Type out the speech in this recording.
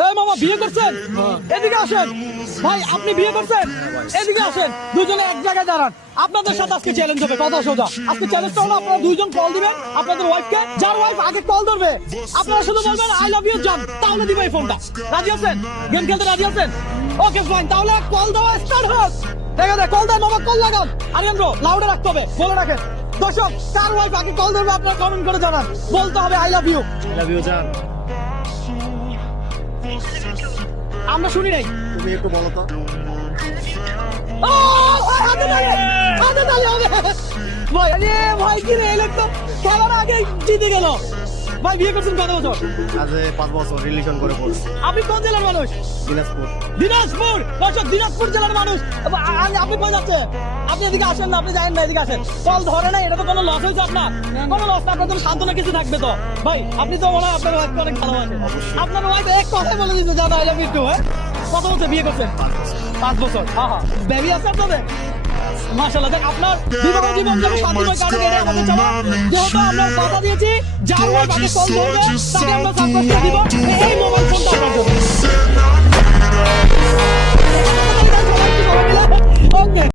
এই মামা বিয়ে করছেন? এদিকে আসেন ভাই, আপনি বিয়ে করছেন? এদিকে আসেন, দুজনে এক জায়গায় দাঁড়ান। আপনাদের সাথে আজকে চ্যালেঞ্জ হবে, কথা সোজা। আজকে চ্যালেঞ্জটা হলো আপনারা দুইজন কল দিবেন আপনাদের ওয়াইফকে, যার ওয়াইফ আগে কল ধরবে আপনারা শুধু বলবেন আই লাভ ইউ জান, তাহলে দিবে এই ফোনটা। রাজি আছেন? গেম খেলতে রাজি আছেন? ওকে ফাইন, তাহলে কল দেওয়া স্টার্ট হোক। দেখা যায় কল দেন মামা, কল লাগান। আরিয়ান ব্রো লাউডে রাখতে হবে, বলে রাখেন। দর্শক, কার ওয়াইফ আগে কল ধরবে আপনারা কমেন্ট করে জানান। বলতে হবে I love you. I love you জান। আমরা শুনি নাই। তুমি একটু বলো তো। ও হাতে তালি, হাতে তালি হবে ভাই। আরে ভাই কি রে, এই লোক তো খেলার আগে জিতে গেল। ভাই বিয়ে করছেন কত বছর? আজ 5 বছর রিলেশন করে পড়ছি। আপনি কোন জেলার মানুষ? দিনাজপুর। দিনাজপুর। দর্শক, দিনাজপুর জেলার মানুষ। আপনি কোথায় যাচ্ছেন? আপনি এদিকে আসেন না, আপনি যাবেন না, এদিকে আসেন। কল ধরে না, এটা তো কোনো লস হয়েছে আপনার? কোনো লস না, আপনার জন্য সান্ত্বনা কিছু থাকবে তো। ভাই আপনি তো মনে হয় আপনার ওয়াইফকে অনেক ভালোবাসেন। আপনার ওয়াইফ এক কথাই বলে দিচ্ছে জানো আই লাভ ইউ টু। কত বছর বিয়ে করছেন? 5 বছর। হ্যাঁ হ্যাঁ, বেবি আছে আপনাদের? মাশাআল্লাহ। দেখ আপনার বিবাহ জীবন যেন শান্তিময় কাটুক, এটাই আমাদের চাওয়া। যেহেতু আমরা কথা দিয়েছি যার ওয়াইফ আগে কল ধরবে তাকে আমরা সাপোর্ট দিব, এই মোবাইল ফোনটা